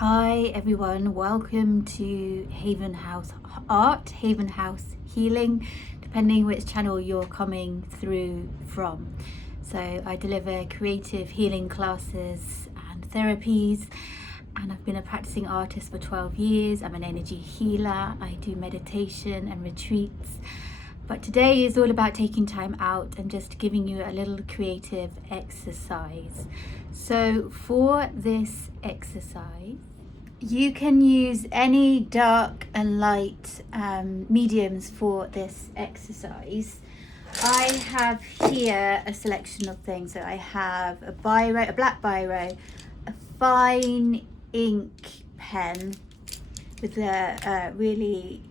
Hi everyone, welcome to Haven House Art, Haven House Healing, depending which channel you're coming through from. So I deliver creative healing classes and therapies, and I've been a practicing artist for 12 years. I'm an energy healer. I do meditation and retreats. But today is all about taking time out and just giving you a little creative exercise. So for this exercise, you can use any dark and light mediums for this exercise. I have here a selection of things. So I have a biro, a black biro, a fine ink pen with a really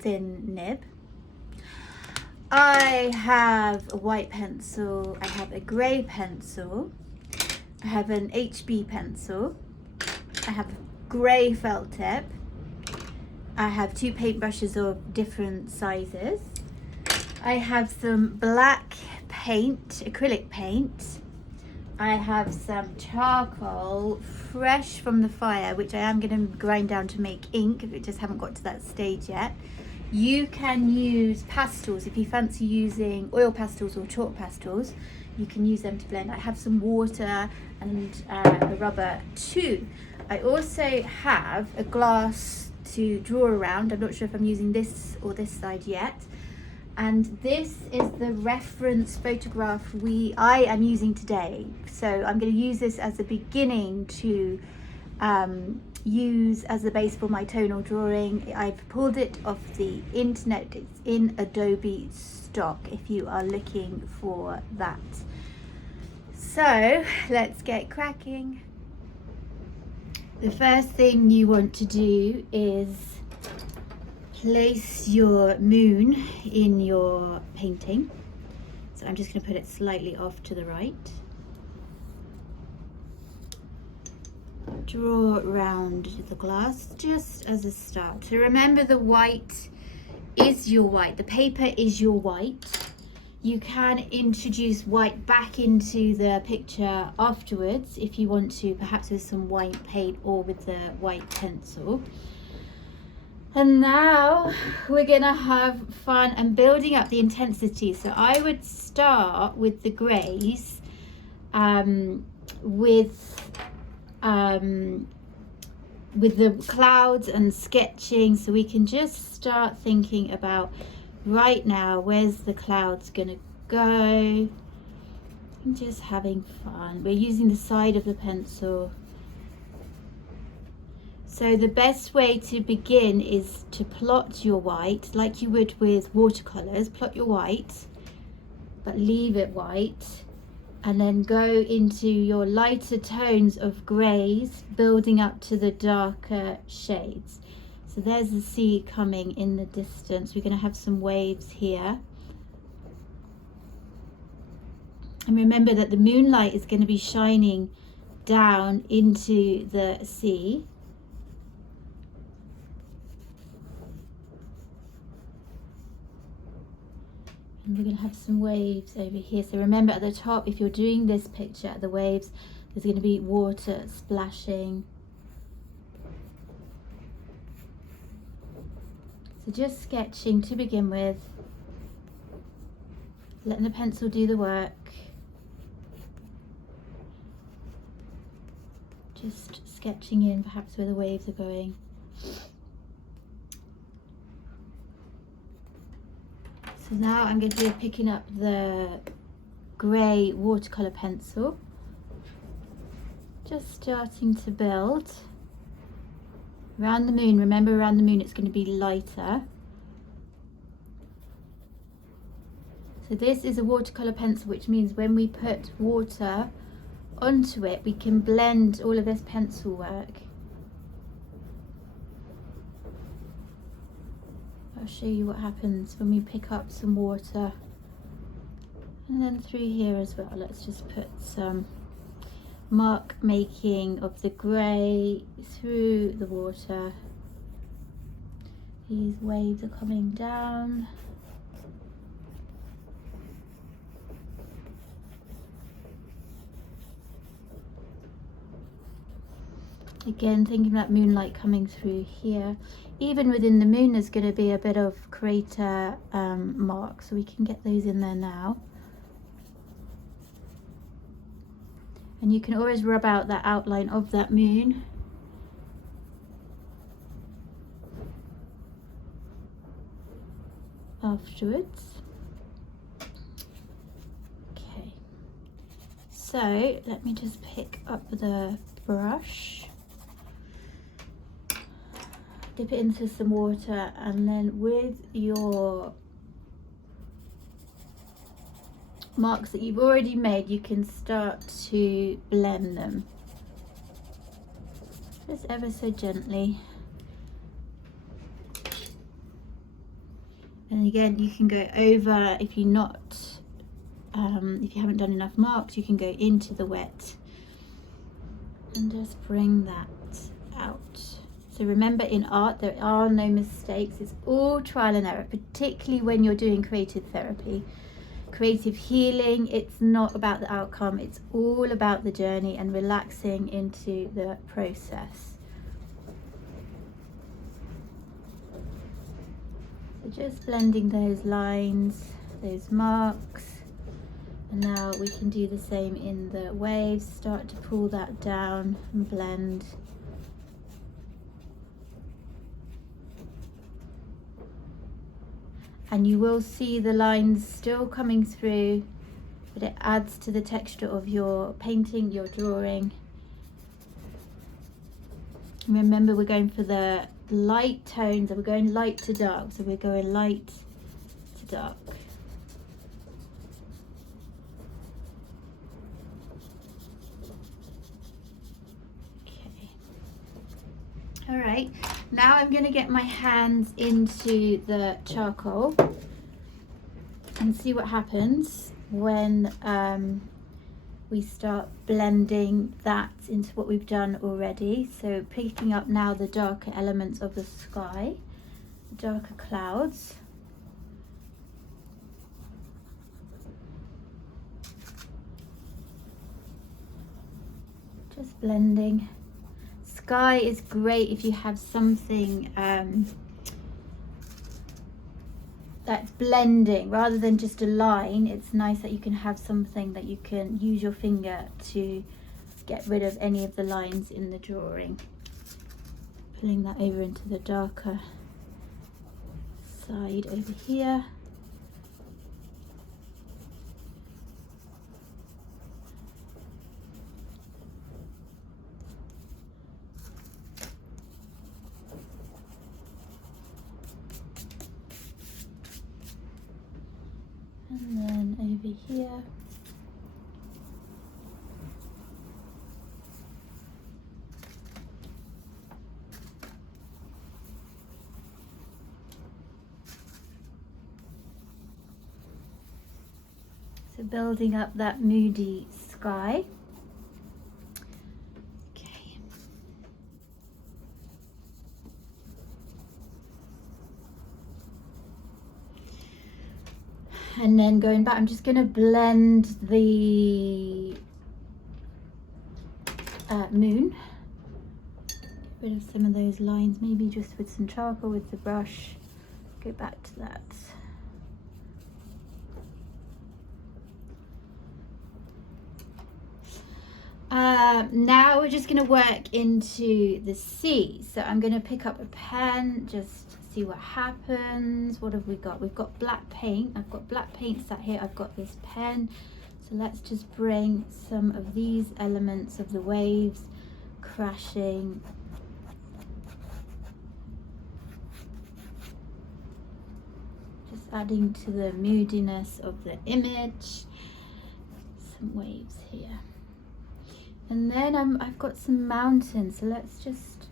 thin nib. I have a white pencil, I have a grey pencil, I have an HB pencil, I have a grey felt tip, I have two paintbrushes of different sizes, I have some black paint, acrylic paint, I have some charcoal fresh from the fire, which I am going to grind down to make ink, I just haven't got to that stage yet. You can use pastels if you fancy using oil pastels or chalk pastels. You can use them to blend. I have some water and a rubber too. I also have a glass to draw around. I'm not sure if I'm using this or this side yet. And this is the reference photograph I am using today. So I'm going to use this as a beginning to use as the base for my tonal drawing. I've pulled it off the internet. It's in Adobe stock if you are looking for that. So let's get cracking. The first thing you want to do is place your moon in your painting. So I'm just going to put it slightly off to the right. Draw around the glass just as a start. So remember, the white is your white, the paper is your white. You can introduce white back into the picture afterwards if you want to, perhaps with some white paint or with the white pencil. And now we're gonna have fun and building up the intensity. So I would start with the greys, with the clouds and sketching, so we can just start thinking about right now, where's the clouds gonna go, and just having fun. We're using the side of the pencil. So the best way to begin is to plot your white like you would with watercolors. Plot your white, but leave it white. And then go into your lighter tones of greys, building up to the darker shades. So there's the sea coming in the distance. We're going to have some waves here. And remember that the moonlight is going to be shining down into the sea. And we're going to have some waves over here. So remember, at the top, if you're doing this picture at the waves, there's going to be water splashing. So just sketching to begin with, letting the pencil do the work. Just sketching in perhaps where the waves are going. So now I'm going to be picking up the grey watercolour pencil, just starting to build around the moon. Remember, around the moon it's going to be lighter. So this is a watercolour pencil, which means when we put water onto it, we can blend all of this pencil work. I'll show you what happens when we pick up some water. And then through here as well, let's just put some mark making of the grey through the water. These waves are coming down. Again, thinking about moonlight coming through here. Even within the moon, there's going to be a bit of crater marks, so we can get those in there now. And you can always rub out that outline of that moon. Afterwards. Okay, so let me just pick up the brush, dip it into some water, and then with your marks that you've already made, you can start to blend them just ever so gently. And again, you can go over, if you're not, if you haven't done enough marks, you can go into the wet and just bring that out. So remember, in art, there are no mistakes. It's all trial and error, particularly when you're doing creative therapy. Creative healing, it's not about the outcome, it's all about the journey and relaxing into the process. So just blending those lines, those marks, and now we can do the same in the waves. Start to pull that down and blend. And you will see the lines still coming through, but it adds to the texture of your painting, your drawing. Remember, we're going for the light tones, and we're going light to dark, so we're going light to dark. Okay. All right, now I'm going to get my hands into the charcoal and see what happens when we start blending that into what we've done already. So picking up now the darker elements of the sky, the darker clouds. Just blending. Sky is great if you have something that's blending rather than just a line. It's nice that you can have something that you can use your finger to get rid of any of the lines in the drawing. Pulling that over into the darker side over here. And then over here. So building up that moody sky. Okay. And then going back, I'm just going to blend the moon. Get rid of some of those lines, maybe just with some charcoal with the brush. Go back to that. Now we're just going to work into the sea. So I'm going to pick up a pen, just see what happens. What have we got? We've got black paint. I've got black paint sat here. I've got this pen. So let's just bring some of these elements of the waves crashing. Just adding to the moodiness of the image. Some waves here. And then I've got some mountains, so let's just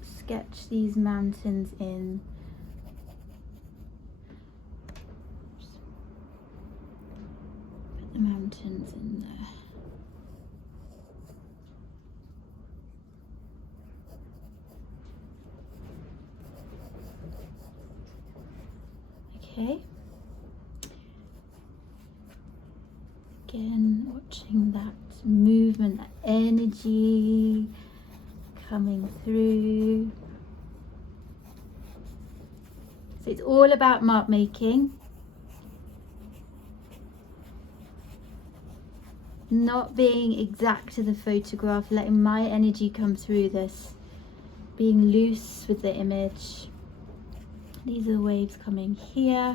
sketch these mountains in. Put the mountains in there. Okay. Again, watching that movement, that energy coming through. So it's all about mark making. Not being exact to the photograph, letting my energy come through this, being loose with the image. These are the waves coming here.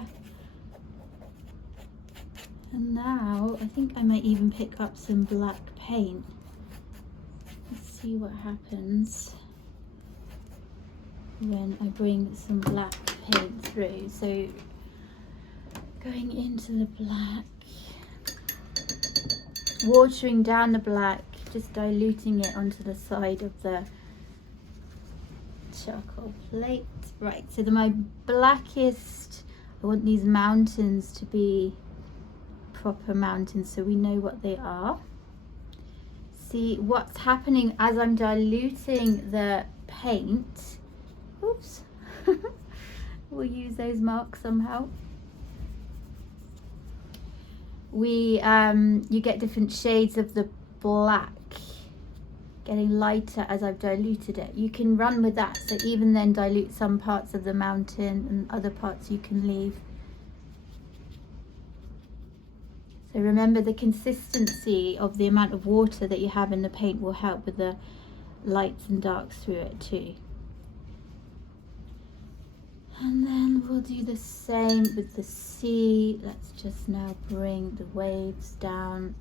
And now I think I might even pick up some black paint. Let's see what happens when I bring some black paint through. So going into the black, watering down the black, just diluting it onto the side of the charcoal plate. Right, so my blackest, I want these mountains to be proper mountains so we know what they are. See what's happening as I'm diluting the paint. Oops. We'll use those marks somehow. You get different shades of the black getting lighter as I've diluted it. You can run with that, so even then dilute some parts of the mountain and other parts you can leave. So remember, the consistency of the amount of water that you have in the paint will help with the lights and darks through it too. And then we'll do the same with the sea. Let's just now bring the waves down.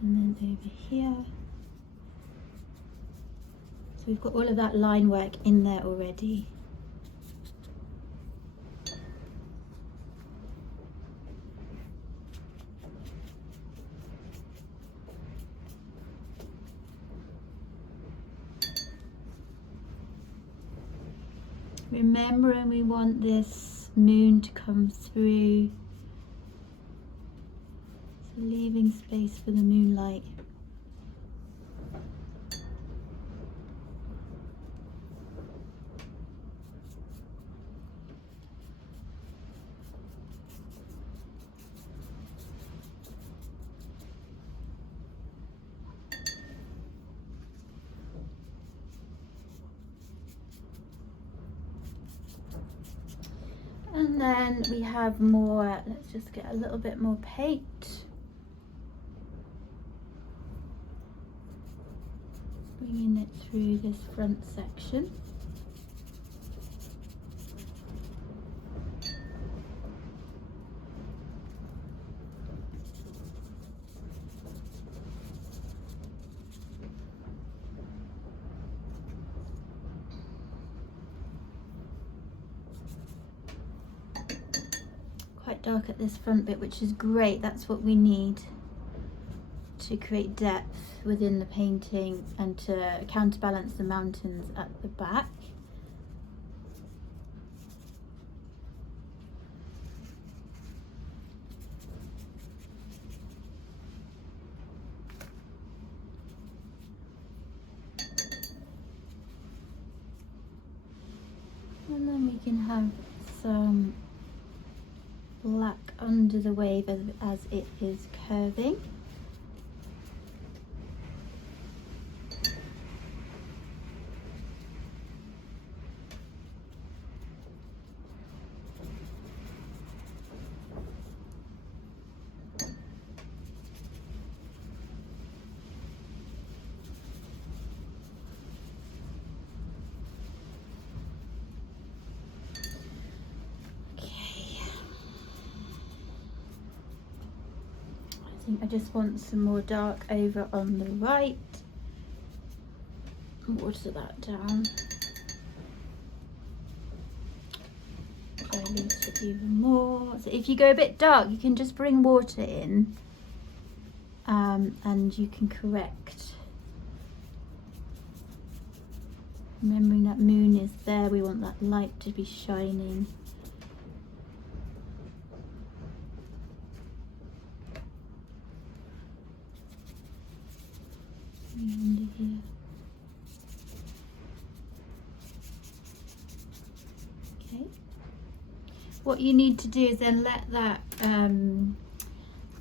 And then over here. So we've got all of that line work in there already. Remembering we want this moon to come through. So leaving space for the moonlight. And then we have more, let's just get a little bit more paint. Bringing it through this front section. Quite dark at this front bit, which is great. That's what we need to create depth within the painting and to counterbalance the mountains at the back. And then we can have some black under the wave as it is curving. I just want some more dark over on the right. Water that down. Dilute it even more. So if you go a bit dark, you can just bring water in, and you can correct. Remembering that moon is there, we want that light to be shining. Under here. what you need to do is then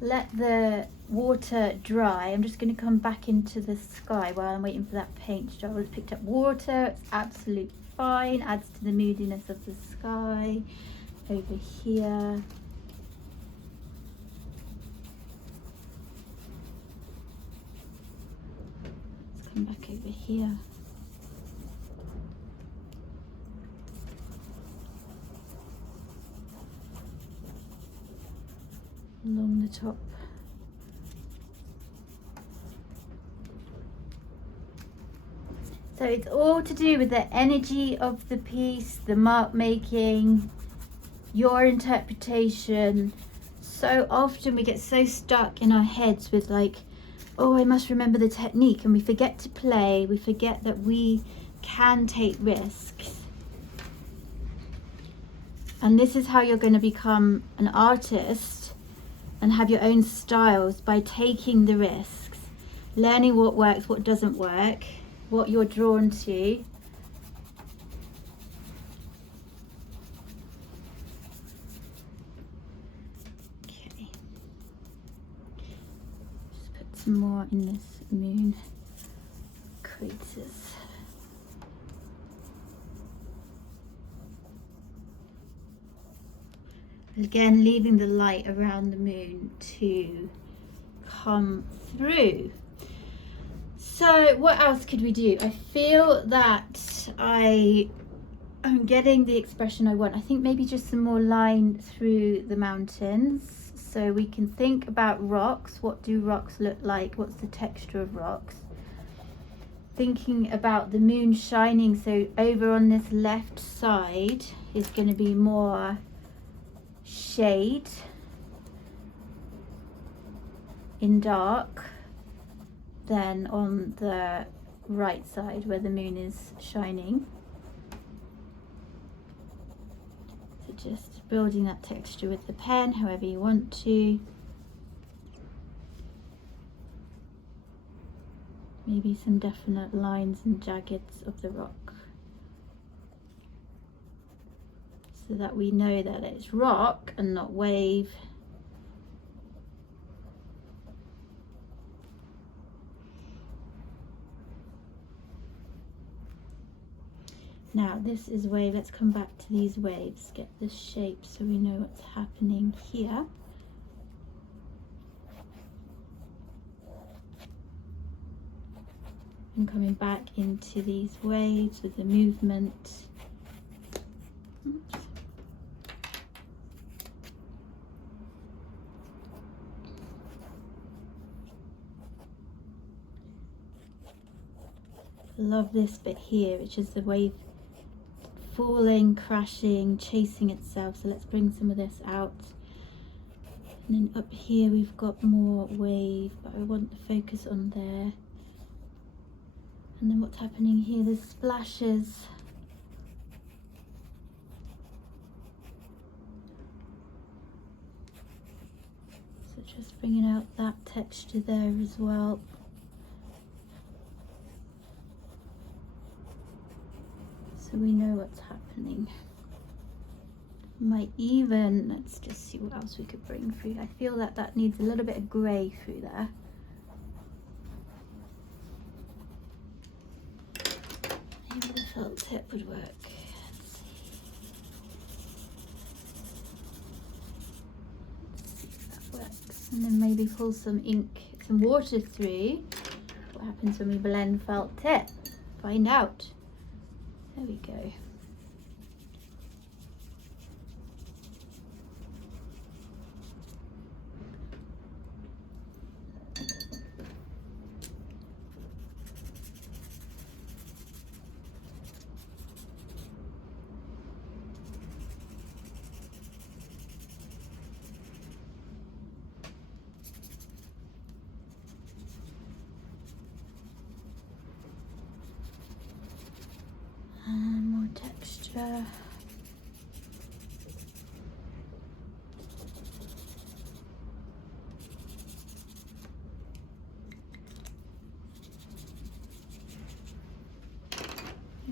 let the water dry. I'm just going to come back into the sky while I'm waiting for that paint to dry. I picked up water, it's absolutely fine, adds to the moodiness of the sky. Over here. Let's come back over here. Along the top. So it's all to do with the energy of the piece, the mark making, your interpretation. So often we get so stuck in our heads with like, oh, I must remember the technique, and we forget to play, we forget that we can take risks. And this is how you're going to become an artist and have your own styles, by taking the risks, learning what works, what doesn't work, what you're drawn to. Okay. Just put some more in this moon craters. Again, leaving the light around the moon to come through. So what else could we do? I feel that I am getting the expression I want. I think maybe just some more line through the mountains, so we can think about rocks. What do rocks look like? What's the texture of rocks? Thinking about the moon shining, so over on this left side is going to be more shade in dark than on the right side where the moon is shining. So just building that texture with the pen however you want to. Maybe some definite lines and jaggeds of the rock, so that we know that it's rock and not wave. Now this is wave. Let's come back to these waves, get the shape so we know what's happening here. And coming back into these waves with the movement. Oops. Love this bit here, which is the wave falling, crashing, chasing itself. So let's bring some of this out. And then up here we've got more wave, but I want the focus on there. And then what's happening here, there's splashes. So just bringing out that texture there as well. So we know what's happening. Might even, let's just see what else we could bring through. I feel that that needs a little bit of grey through there. Maybe the felt tip would work. Let's see if that works. And then maybe pull some ink, some water through. What happens when we blend felt tip? Find out. There we go. More texture.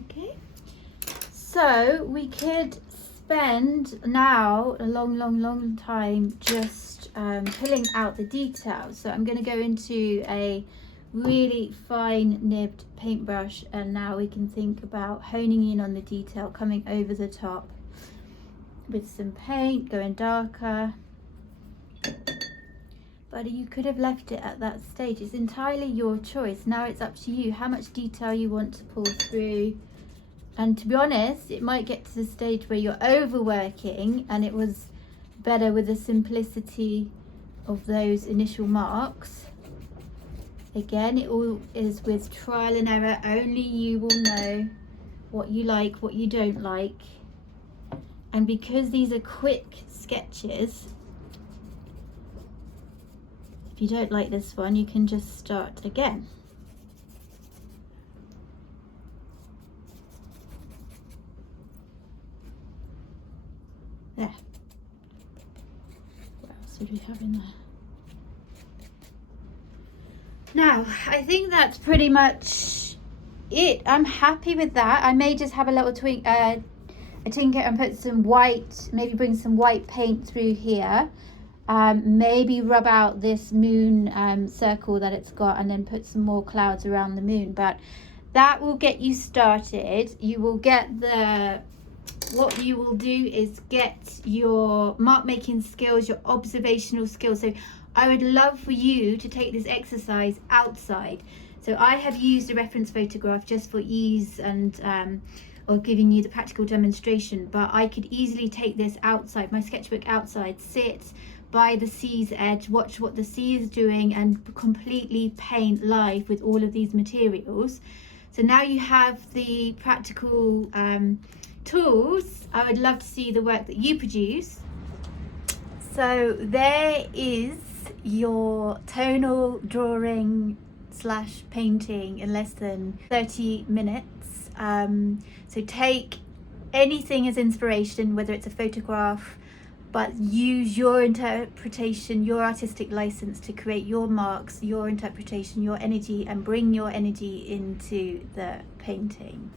Okay, so we could spend now a long time just pulling out the details. So I'm going to go into a really fine nibbed paintbrush, and now we can think about honing in on the detail, coming over the top with some paint, going darker. But you could have left it at that stage. It's entirely your choice. Now it's up to you how much detail you want to pull through. And to be honest, it might get to the stage where you're overworking, and it was better with the simplicity of those initial marks. Again, it all is with trial and error. Only you will know what you like, what you don't like. And because these are quick sketches, if you don't like this one, you can just start again. There. What else would we have in there? Now, I think that's pretty much it. I'm happy with that. I may just have a little a tinker and put some white, maybe bring some white paint through here. Maybe rub out this moon circle that it's got, and then put some more clouds around the moon. But that will get you started. You will get what you will do is get your mark making skills, your observational skills. So I would love for you to take this exercise outside. So I have used a reference photograph just for ease and or giving you the practical demonstration, but I could easily take this outside, my sketchbook outside, sit by the sea's edge, watch what the sea is doing, and completely paint live with all of these materials. So now you have the practical tools. I would love to see the work that you produce. So there is your tonal drawing / painting in less than 30 minutes. So take anything as inspiration, whether it's a photograph, but use your interpretation, your artistic license to create your marks, your interpretation, your energy, and bring your energy into the painting.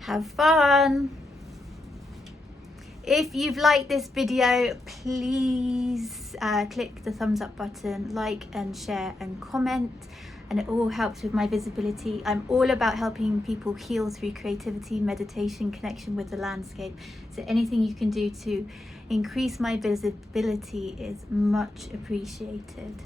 Have fun! If you've liked this video, please click the thumbs up button, like and share and comment, and it all helps with my visibility. I'm all about helping people heal through creativity, meditation, connection with the landscape. So anything you can do to increase my visibility is much appreciated.